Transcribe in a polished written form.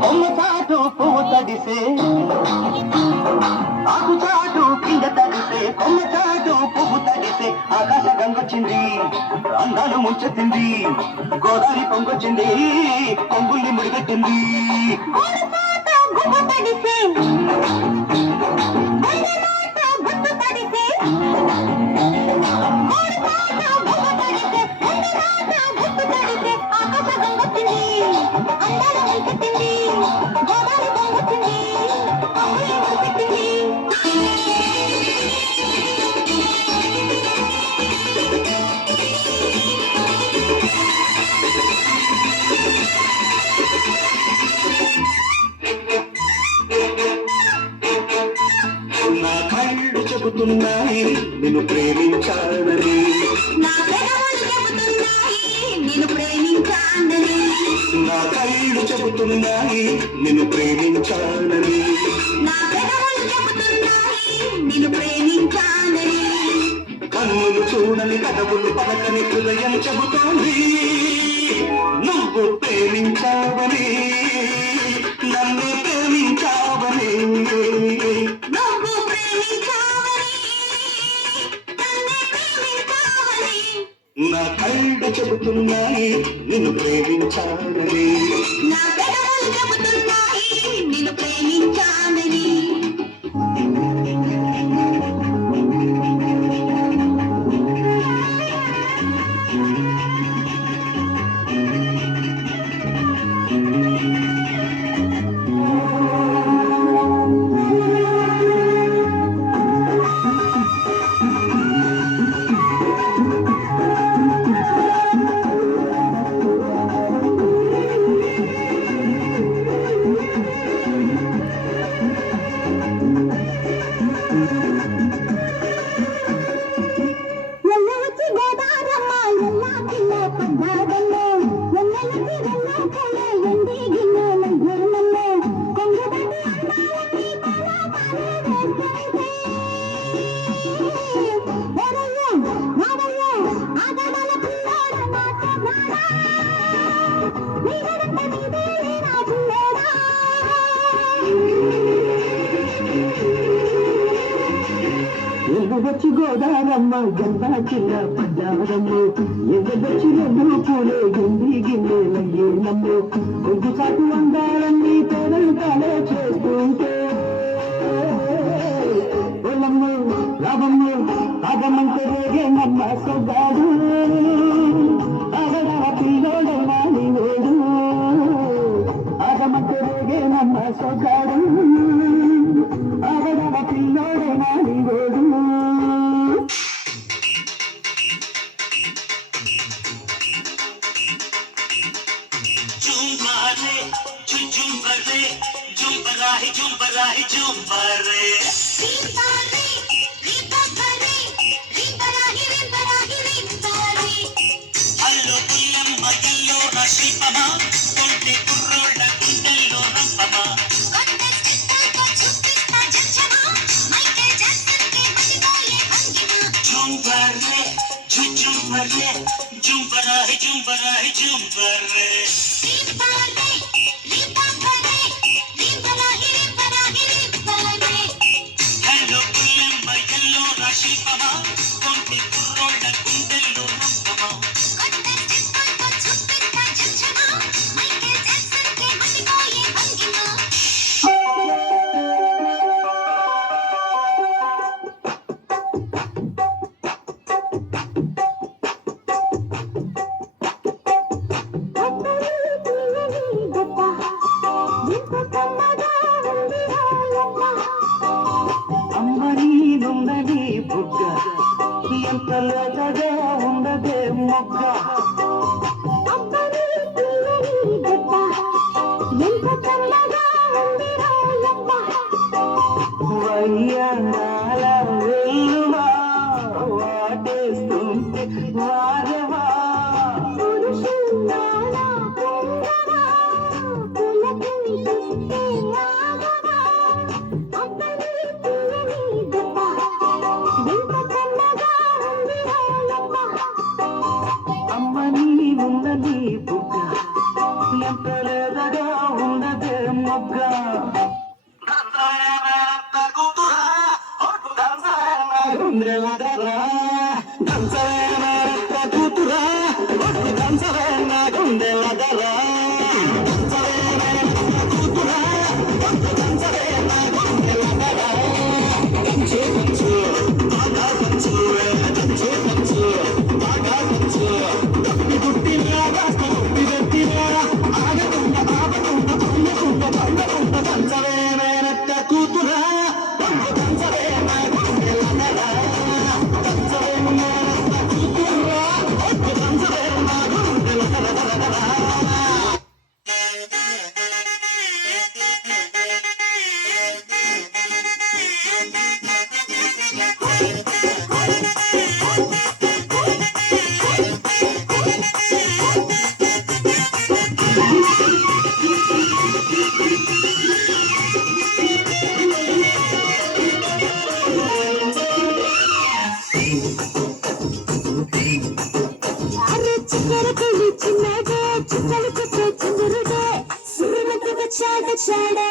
కొమ్మ చాటు పువ్వు తడిసే ఆకు చాటు కింద తడిసే కొమ్మ చాటు పువ్వు తడిసే ఆకాశ గంగొచ్చింది అందాలు ముంచెత్తింది గోదావరి పొంగొచ్చింది కొంగుల్ని ముడిగట్టింది నా కళ్ళు చెబుతున్నాయి నిన్ను ప్రేమించాలని నా కళ్ళు చెబుతున్నాయి నిన్ను ప్రేమించాలని కన్నులు చూడని కథవులు పలకని హృదయం చెబుతోంది నువ్వు ప్రేమించావని నన్ను ప్రేమించావని నా కళ్ళు చెబుతున్నాయి నిన్ను ప్రేమించాలని నిన్ను ప్రేమించాలని ఎగదొచ్చి గోదారమ్మ గంగా కింద పడ్డారమ్మ ఎగదొచ్చి రెండు పూలే గింది గిన్నెలయ్యేనమ్మ కొంచెం చాటు అందాలన్నీ తోడంతాలే చేస్తుంటే పొలమ్మ లాభమ్మ ఆగమంటే రేగేనమ్మ సొగ్గాడు ఆగడ పిల్లోడు మాని వేడు ఆగమంటే రేగేనమ్మ సొగ్గాడు ఆగడ పిల్లోడు మాని వేడు जुम्बराही जुम्बरे అల్లో పుల్లమ్మ ఇల్లో రషిపమా కొంటి కుర్రోళ్ళ గుండెల్లో రంపమా జుంబరే జుంబరే జుంబరాహి జుంబరాహి జుంబరే శిల్పమా కొంటి కుర్రోళ్ళ గుండెల్లో రంపమా అమ్మని బుగ్గ ఎంత లేతగా ఉండదే మొక్క వయ్యాల వెల్లువా వాటేస్తుంటే వారవా నెంపలేదగా ఉన్నదే మొగ్గ గుండెలదరా దంచవేనా రక్త కూతురా ఒట్టు దంచవేనా గుండెలదరా దంచవేనా రక్త కూతురా ఒట్టు దంచవేనా గుండెలదరా దంచు దంచు బాగా దంచు దంచు దంచు బాగా దంచు తప్పి పుట్టినా కాస్త నొప్పి పెట్టినా ఆగకుండా ఆపకుండా పండకుండా పండకుండా దంచవేనా రక్త కూతురా ఒట్టు దంచవేనా గుండెలదరా దంచవేనా రక్త కూతురా ఒట్టు దంచవేనా గుండెలదరా అరే చిక్కరకెళ్ళి చిన్నడే చుక్కలు కొట్టే చంద్రుడే సురునకు వచ్చాడ చాడే